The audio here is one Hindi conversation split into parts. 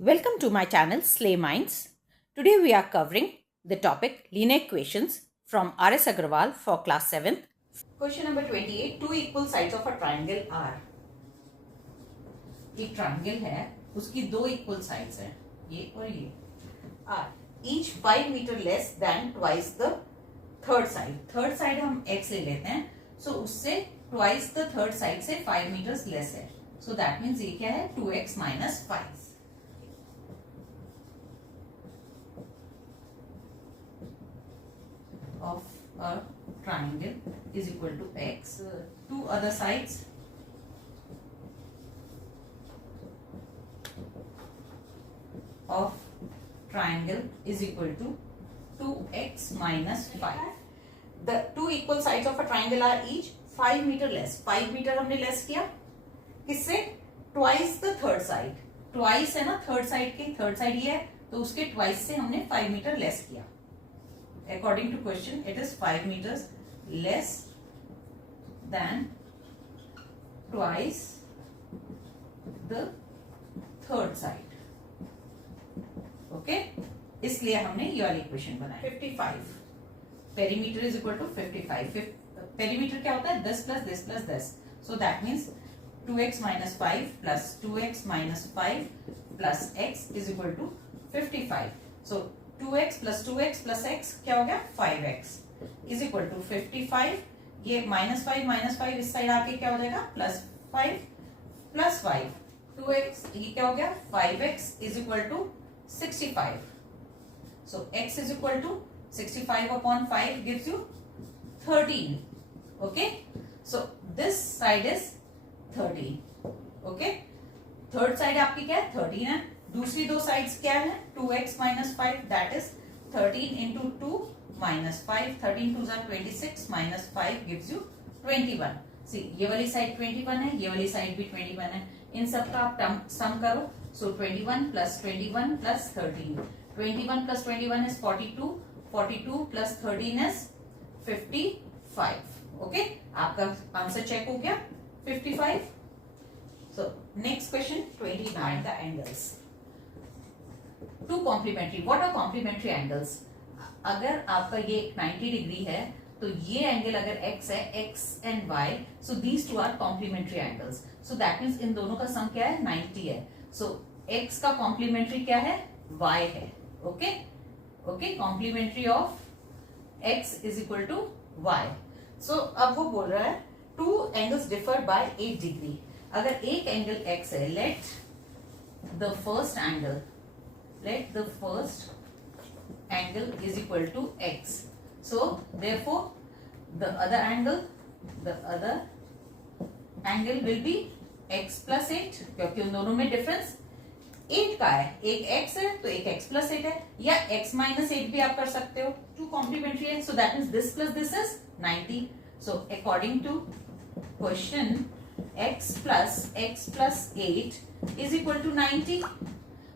Welcome to my channel Slay Minds. Today we are covering the topic linear equations from R.S. Agrawal for class 7th. Question number 28. Two equal sides of a triangle are. एक ट्रायंगल है, उसकी दो इक्वल साइड्स हैं, ये और ये, are each 5 meter less than twice the third side. Third side हम x ले लेते हैं, so उससे twice the third side से 5 meters less है. So that means ये क्या है, 2x minus 5. Of a triangle is equal to x. Two other sides of triangle is equal to 2x minus 5. The two equal sides of a triangle are each 5 meter less. 5 meter हमने less किया किससे? Twice the third side. Twice है ना third side के, third side ये है तो उसके twice से हमने 5 meter less किया. According to question, it is 5 meters less than twice the third side. Okay? इसलिए हमने ये वाली इक्वेशन बनाई. 55 perimeter is equal to 55. Perimeter क्या होता है? 10 plus 10 plus 10. So that means 2x minus 5 plus 2x minus 5 plus x is equal to 55. So 2x plus 2x plus x क्या हो गया? 5x is equal to 55. ये माइनस 5 इस साइड आके क्या हो जाएगा? Plus 5 plus 5. 2x ये क्या हो गया? 5x is equal to 65. So x is equal to 65 upon 5 gives you 13. Okay. So this side is 13. Okay. Third side आपकी क्या है? 13 है. दूसरी दो sides क्या है? 2x minus 5 that is 13 into 2 minus 5. 13 2s are 26 minus 5 gives you 21. See ये वाली side 21 है, ये वाली side भी 21 है. इन सब का आप सम करो. So 21 plus 21 plus 13. 21 plus 21 is 42. 42 plus 13 is 55. Okay? आपका आंसर चेक हो गया 55. So next question 29. The angles. Two complementary. What are complementary angles? अगर आपका ये 90 डिग्री है तो ये एंगल अगर x है, x and y, so these two are complementary angles. So that means इन दोनों का सम क्या है? 90 है. So x का complementary क्या है? y है. Okay okay complementary of x is equal to y. So अब वो बोल रहा है two angles differ by 8 degree. अगर एक एंगल x है, let the first angle is equal to x. So therefore the other angle will be x plus 8 क्योंकि उन दोनों में डिफरेंस 8 का है. एक x है तो एक x प्लस 8 है, या x माइनस 8 भी आप कर सकते हो. टू कॉम्प्लीमेंट्री है, so that means this plus this is 90. So according to question x plus 8 is equal to 90.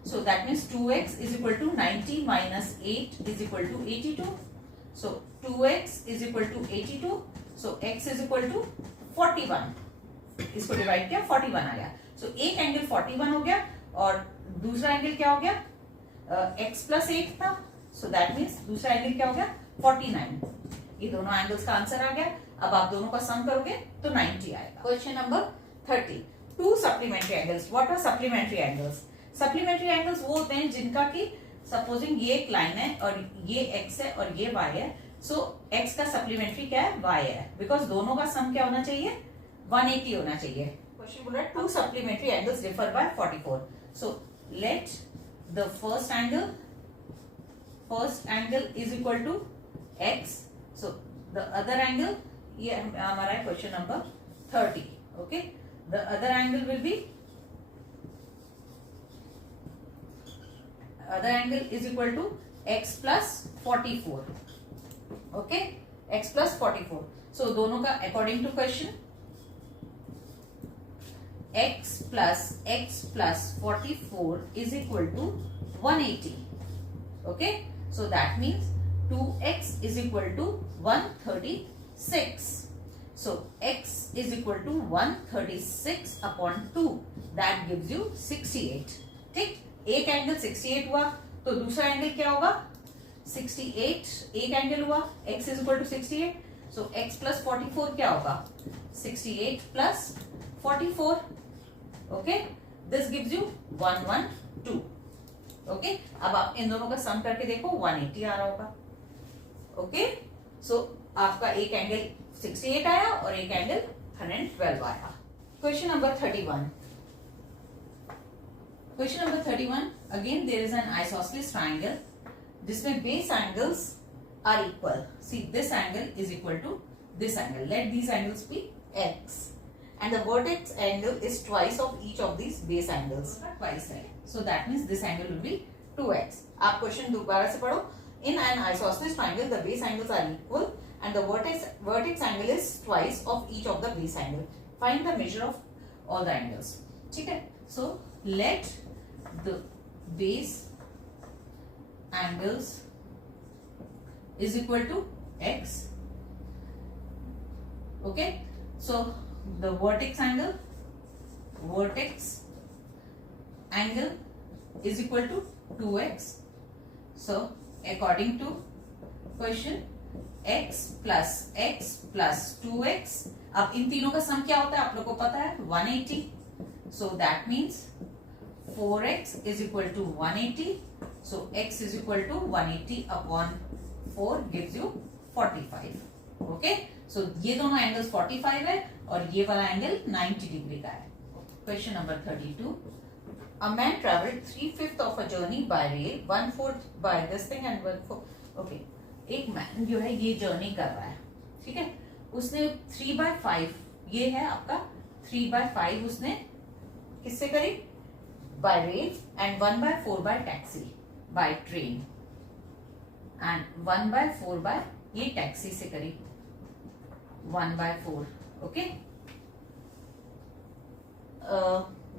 So that means 2x is equal to 90 minus 8 is equal to 82. So 2x is equal to 82. So x is equal to 41. इसको डिवाइड किया 41 आ गया. So एक एंगल 41 हो गया और दूसरा एंगल क्या हो गया? x प्लस 8 था. सो दैट मीन्स दूसरा एंगल क्या हो गया? 49. ये दोनों एंगल्स का आंसर आ गया. अब आप दोनों का सम करोगे तो 90 आएगा. Question number 30. Two supplementary angles. What are supplementary angles? Supplementary angles वो होते हैं जिनका कि सपोजिंग ये एक लाइन है और ये x है और ये y है. सो x का सप्लीमेंट्री क्या है? y है. बिकॉज दोनों का सम क्या होना चाहिए? 180 होना चाहिए. क्वेश्चन बोल रहा है to supplementary angles differ bye 44. So let the first angle is equal to x. So the other angle, ये हमारा है question number 30. Okay, the other angle will be is equal to x plus 44. Okay, x plus 44. So दोनों का according to question x plus 44 is equal to 180. Okay, so that means 2x is equal to 136. So x is equal to 136 upon 2. That gives you 68. ठीक. एक एंगल 68 हुआ तो दूसरा एंगल क्या होगा 68, एक एंगल हुआ x is equal to 68, so x plus 44 क्या होगा 68 plus 44, okay, this gives you 112, okay. अब आप इन दोनों का सम करके देखो 180 आ रहा होगा, ओके। सो आपका एक एंगल 68 आया और एक एंगल 112 आया। Question number 31, question number 31, again there is an isosceles triangle जिसमें base angles are equal, see this angle is equal to this angle, let these angles be x and the vertex angle is twice of each of these base angles, twice है, so that means this angle will be 2x। आप क्वेश्चन दोबारा से पढ़ो, in an isosceles triangle the base angles are equal and the vertex angle is twice of each of the base angle, find the measure of all the angles, ठीक है। so let the base angles is equal to x, okay, so the vertex angle is equal to 2x, so according to question x plus 2x, अब इन तीनों का सम क्या होता है आप लोग को पता है 180, so that means 4x is equal to 180, so x is equal to 180 upon 4 gives you 45, okay, so ये दोनों एंगल्स 45 है और ये वाला एंगल 90 डिग्री का है। Question number 32, a man traveled 3/5 of a journey by rail, 1/4 by this thing and 1/4, okay, एक मैन जो है ये जर्नी कर रहा है, ठीक है, उसने 3/5, ये है आपका 3/5 उसने किससे करी by rail and 1/4 by taxi by train and 1/4 by ये टैक्सी से करी 1/4, okay,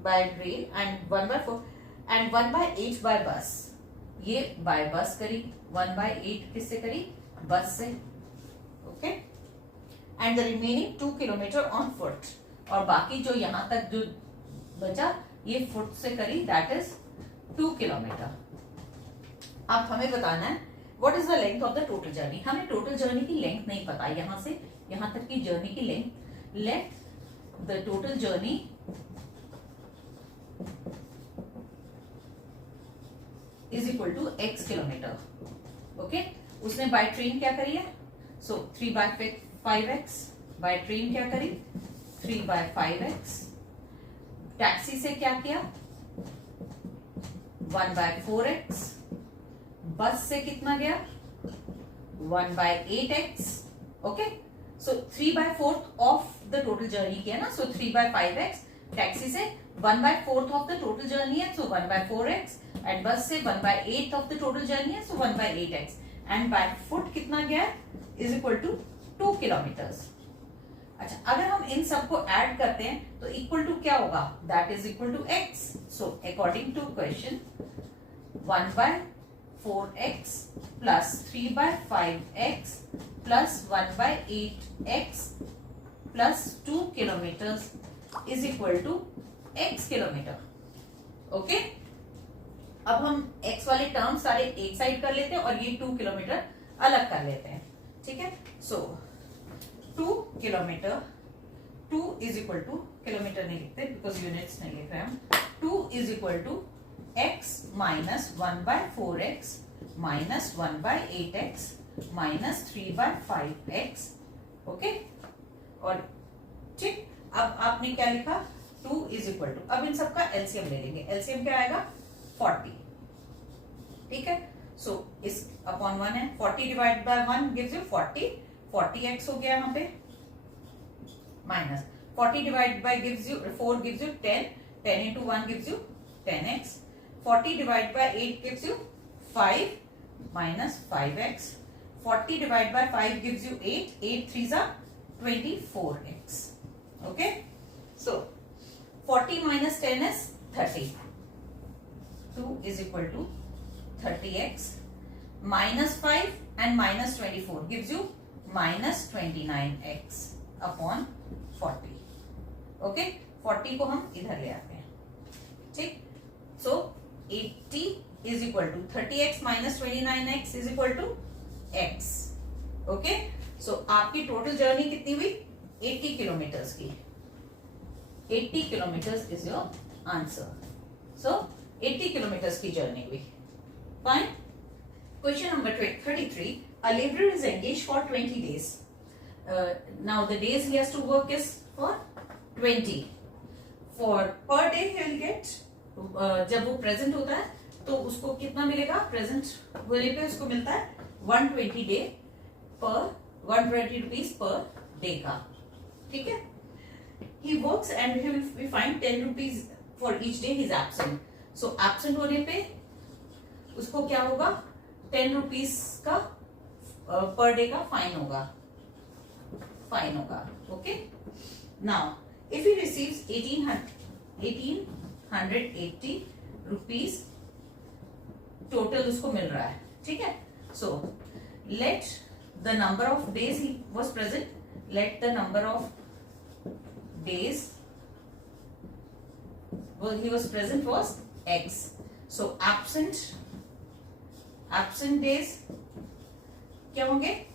by rail and 1/4 and 1/8 by bus, ये बाय बस करी 1/8 किससे करी बस से, okay, and the remaining 2 kilometre on foot, और बाकी जो यहां तक जो बचा ये फुट से करी दैट इज 2 किलोमीटर। अब हमें बताना है what is the length of the total journey, हमें टोटल जर्नी की लेंथ नहीं पता, यहां से यहां तक की जर्नी की length, let the total journey is equal to x kilometre, okay, उसने बाय ट्रेन क्या करी है, सो 3/5x, बाय ट्रेन क्या करी 3/5x, टैक्सी से क्या किया 1/4x, बस से कितना गया 1/8x, okay, so 3/4 of the total journey किया ना, सो 3/5x, टैक्सी से 1/4 ऑफ द टोटल जर्नी है, सो 1/4x, एंड बस से 1/8 ऑफ द टोटल जर्नी है, सो 1/8x, एंड बाय फुट कितना गया इज इक्वल टू 2 किलोमीटर्स। अच्छा, अगर हम इन सबको ऐड करते हैं तो इक्वल टू क्या होगा, that is equal to x, so according to question 1/4x plus 3/5x plus 1/8x plus 2 kilometres is equal to x kilometre, okay. अब हम x वाले टर्म सारे एक साइड कर लेते हैं और ये 2 किलोमीटर अलग कर लेते हैं, ठीक है। So 2 kilometre, 2 is equal to, kilometre नहीं लिखते बिकॉज यूनिट्स नहीं लिख रहे हम, 2 is equal to x minus 1/4x minus 1/8x minus 3/5x, okay, और ठीक, अब आपने क्या लिखा 2 इज इक्वल टू, अब इन सबका एलसीएम ले लेंगे, एलसीएम क्या आएगा 40, ठीक है, सो इस अपॉन 1 है, 40 divide by 1 gives you 40, 40x हो गया यहाँ पे, minus 40 divide by gives you 4 gives you 10, 10 into 1 gives you 10x, 40 divided by 8 gives you 5 minus 5x, 40 divided by 5 gives you 8, 8 3s are 24x, okay, so 40 minus 10 is 30, 2 is equal to 30x, minus 5 and minus 24 gives you minus 29x upon 40, okay, 40 को हम इधर ले आते हैं, ठीक, so 80 is equal to 30x minus 29x is equal to x. Okay, so आपकी टोटल जर्नी कितनी हुई? 80 किलोमीटर्स की. 80 kilometres is your answer. So 80 kilometres की जर्नी हुई. Fine. Question number 33. A laborer is engaged for 20 days. Now the days he has to work is for 20. For per day he will get, जब वो प्रेजेंट होता है तो उसको कितना मिलेगा? प्रेजेंट होने पे उसको मिलता है 120 डे पर 120 रुपीज पर डे का. ठीक है. He works and he will find 10 rupees for each day he is absent. So absent होने पे उसको क्या होगा? 10 रुपीज का पर डे का फाइन होगा. Okay. Now if he receives 1880 rupees total उसको मिल रहा है. ठीक है. सो let the number of days he was present. Let the number of days he was present was x. So absent days क्या होंगे?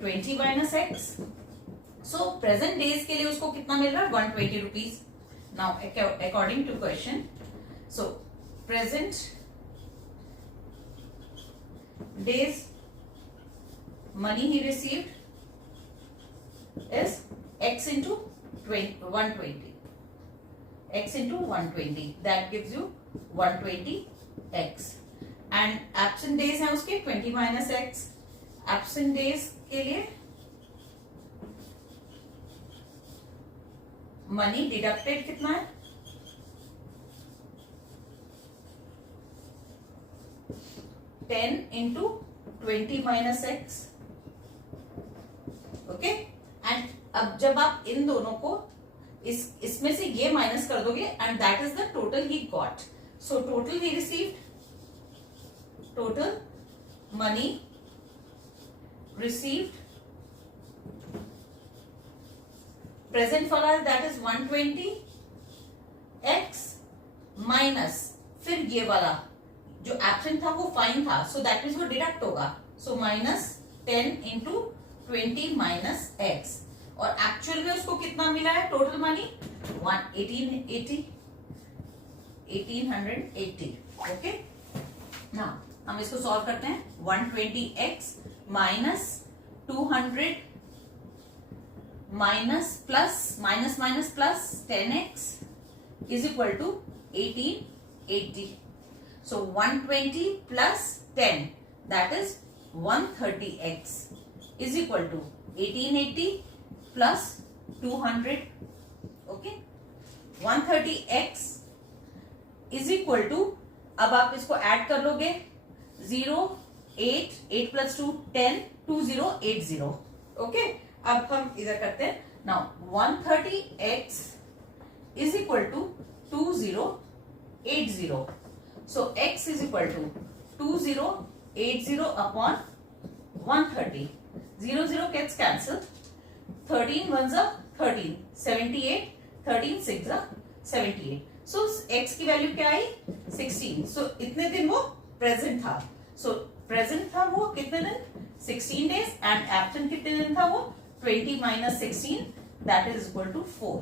20 minus x. So present days के लिए उसको कितना मिल रहा है? 120 rupees. Now according to question, so present days money he received is x into 120. X into 120, that gives you 120x. And absent days है उसके 20 minus x. Absent days के लिए मनी डिडक्टेड कितना है? 10 into 20 minus x. Okay. And अब जब आप इन दोनों को इसमें से ये माइनस कर दोगे and that is the total he got. So total he received, total money received present वाला दैट इज 120x माइनस फिर ये वाला जो एब्सेंट था वो फाइन था. सो दैट मीन्स वो डिडक्ट होगा. So minus 10 into 20 minus x. और एक्चुअल में उसको कितना मिला है टोटल मनी? 1880. ओके. नाउ हम इसको सॉल्व करते हैं. 120x minus 200 minus plus minus minus plus 10x is equal to 1880. So 120 plus 10 that is 130x is equal to 1880 plus 200. Okay. 130x is equal to, अब आप इसको ऐड कर लोगे 0 8 प्लस 2 10 2080. ओके. अब हम इधर करते हैं. Now 130x is equal to 2080. So x is equal to 2080 upon 130. 0 gets cancelled. 13 ones are 13. 78. 13 6 are 78. So x की वैल्यू क्या आई? 16. So इतने दिन वो प्रेजेंट था. So प्रेजेंट था वो कितने दिन? 16 days. एंड एब्सेंट कितने दिन था वो? 20 minus 16 that is equal to 4.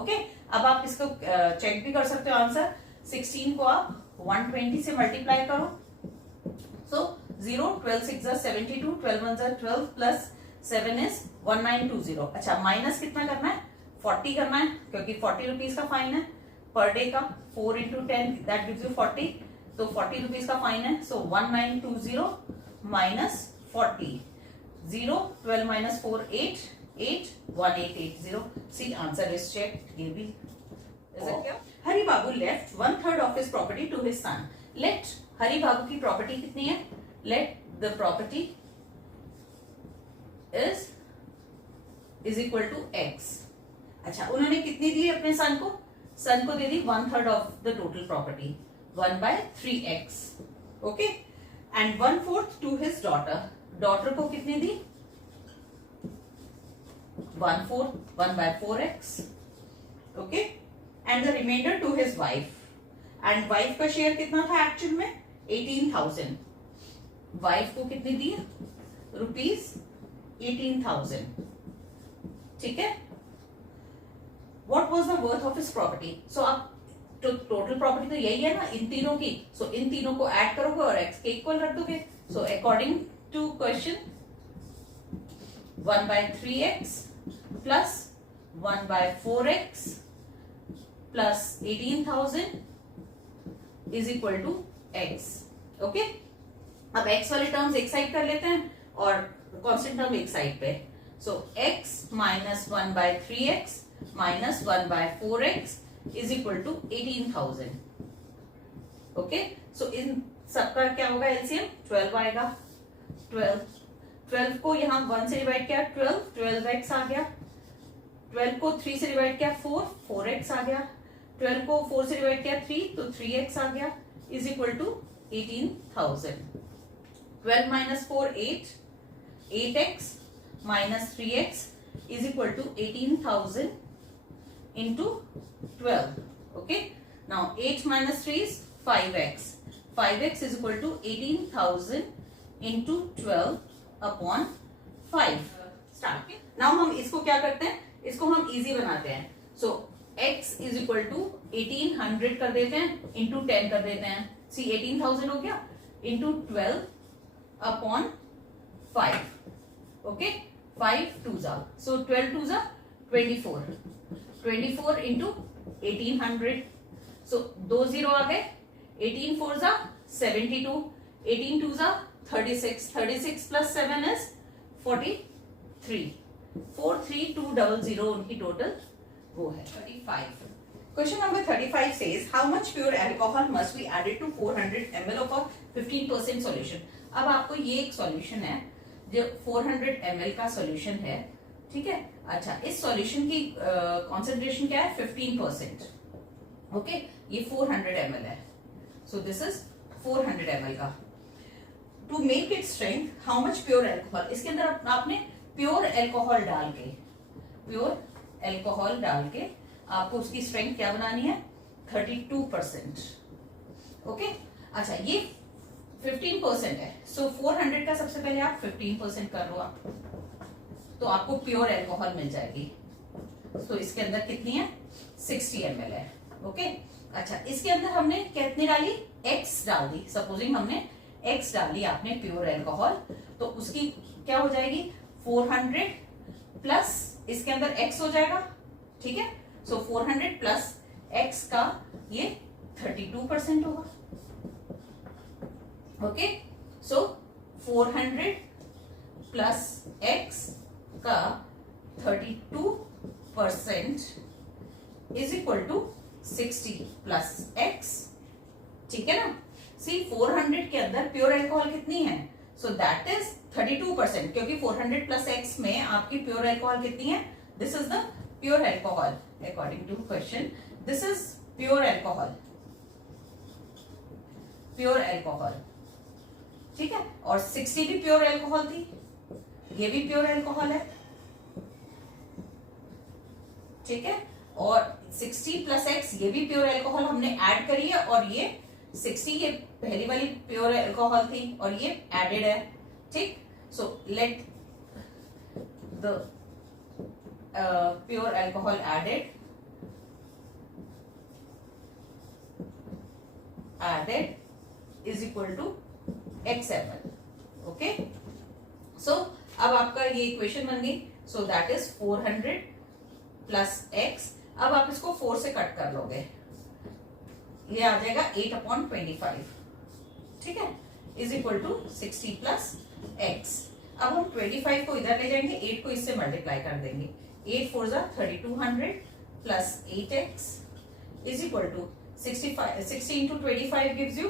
Okay. अब आप इसको चेक भी कर सकते हो आंसर. 16 को आप 120 से मल्टीप्लाई करो. सो 0 12 6 are 72. 12 ones are 12 plus 7 is 1920. अच्छा, माइनस कितना करना है? 40 करना है क्योंकि 40 रुपीज का फाइन है पर डे का. 4 into 10 that gives you 40. तो 40 रुपीज का फाइन है. सो 1920 minus 40. 0 12 minus 4 8 1880. See, answer is checked. ये भी is it क्या? हरि बाबू left 1/3 of his property to his son. Let Hari बाबू की प्रॉपर्टी कितनी है? Let the property is equal to x. अच्छा, उन्होंने कितनी दी अपने सन को? सन को दे दी 1/3 of the total property, 1/3x. Okay. And 1/4 to his daughter. Daughter को कितनी दी? 1/4, 1/4x. Okay. And the reminder to his wife. And wife का शेयर कितना था एक्चुअल में 18,000. वाइफ को कितनी दी ₹18,000. ठीक है. What was the worth of his property. So आप तो टोटल प्रॉपर्टी तो यही है ना इन तीनों की. सो इन तीनों को ऐड करोगे और एक्स के इक्वल रख दोगे. So according to question 1/3x plus 1/4x plus 18,000 is equal to x. Okay. अब x वाले टर्म्स एक साइड कर लेते हैं और कांस्टेंट टर्म एक साइड पे. So x minus 1/3x minus 1/4x is equal to 18,000. Okay. So इन सबका क्या होगा एलसीएम 12 आएगा. 12 को यहाँ 1 से डिवाइड किया 12x आ गया. 12 को 3 से डिवाइड किया 4x आ गया. 12 को 4 से डिवाइड किया 3 तो 3x आ गया is equal to 18,000. 12 minus 4 8x minus 3x is equal to 18,000 into 12. Okay. Now 8 minus 3 is 5x. 5x is equal to 18,000 into 12 upon 5. Start. Now हम इसको क्या करते हैं, इसको हम इजी बनाते हैं. So x is equal to 1800 कर देते हैं into 10 कर देते हैं. See 18,000 हो गया into 12 upon 5. Okay. 5 2s are. So 12 2s are 24. 24 into 1800. So 2 0 आ गए. 18 4s are 72. 18 2s are 36. 36 plus 7 is 43. 43200 उनकी टोटल वो है 35. Question number 35 says how much pure alcohol must be added to 400 ml of a 15% solution. अब आपको ये एक सॉल्यूशन है जो 400 ml का सॉल्यूशन है. ठीक है. अच्छा, इस सॉल्यूशन की कॉन्सेंट्रेशन क्या है 15%. ओके. ये 400 ml है. सो दिस इज 400 ml का. To make it strength how much pure alcohol. इसके अंदर आपने प्योर एल्कोहल डाल के आपको उसकी स्ट्रेंथ क्या बनानी है 32%. ओके. अच्छा, ये 15% है. सो 400 का सबसे पहले आप 15% कर लो आप, तो आपको प्योर एल्कोहल मिल जाएगी. तो इसके अंदर कितनी है 60 ml है. ओके. अच्छा, इसके अंदर हमने कितनी डाली x डाल दी. सपोजिंग हमने x डाली आपने प्योर एल्कोहल, तो उसकी क्या हो जाएगी 400 प्लस इसके अंदर x हो जाएगा. ठीक है. सो 400 प्लस x का ये 32% होगा. ओके. सो 400 प्लस x का 32% is equal to 60 plus x. ठीक है ना. सी 400 के अंदर प्योर एल्कोहल कितनी है. सो दैट इज 32%, क्योंकि 400 प्लस x में आपकी प्योर एल्कोहल कितनी है. This is the pure alcohol according to question. This is pure alcohol. ठीक है. और 60 भी प्योर एल्कोहल थी, ये भी प्योर एल्कोहल है. ठीक है. और 60 प्लस x ये भी प्योर एल्कोहल हमने ऐड करी है, और ये 60 ये पहली वाली प्योर एल्कोहल थी और ये एडेड है. ठीक. So let the pure alcohol added is equal to XML. Okay. So अब आपका ये इक्वेशन बन गई. So that is 400 plus x. अब आप इसको 4 से कट कर लोगे, ये आ जाएगा 8/25. ठीक है. Is equal to 60 plus x. अब हम 25 को इधर ले जाएंगे, 8 को इससे मल्टीप्लाई कर देंगे. 8 4 3200 plus 8x is equal to 60 into 25 gives you,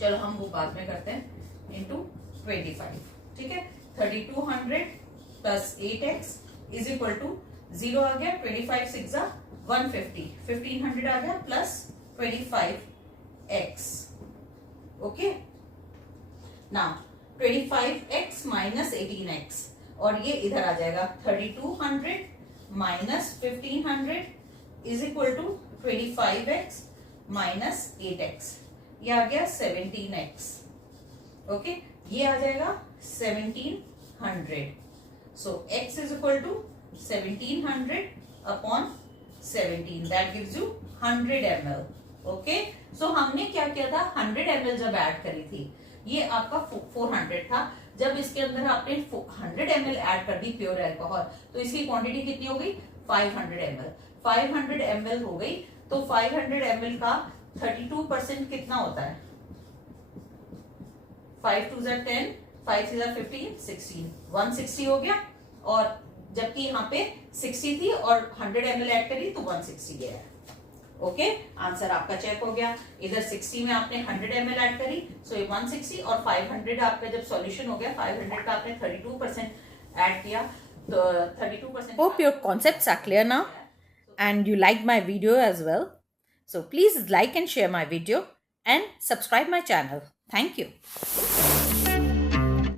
चलो हम वो बाद में करते हैं, इंटू 25. ठीक है. 3200 plus 8x is equal to 0 आ गया. 25 6 150. 1500 आ गया plus 25x. Okay. Now 25x minus 18x, और ये इधर आ जाएगा 3200 minus 1500 is equal to 25x minus 8x, ये आ गया 17x. ओके, ये आ जाएगा 1700. So x is equal to 1700 upon 17, that gives you 100 ml. Okay, so हमने क्या किया था, 100 ml जब ऐड करी थी, ये आपका 400 था. जब इसके अंदर आपने 100 ml ऐड कर दी प्योर अल्कोहल, तो इसकी क्वांटिटी कितनी हो गई, 500 ml. 500 ml हो गई, तो 500 ml का 32% कितना होता है, 5 2 ज़ा 10, 5 3 ज़ा 15, 16, 160 हो गया. और जबकि यहाँ पे 60 थी और 100 ml ऐड करी तो 160 गया है. ओके, आंसर आपका चेक हो गया. इधर 60 में आपने 100 ml ऐड करी, सो ये 160, और 500 आपका जब सॉल्यूशन हो गया, 500 का आपने 32% ऐड किया, तो 32%. Hope your concepts are clear now and you liked my video as well. So please like and share my video and subscribe my channel. Thank you.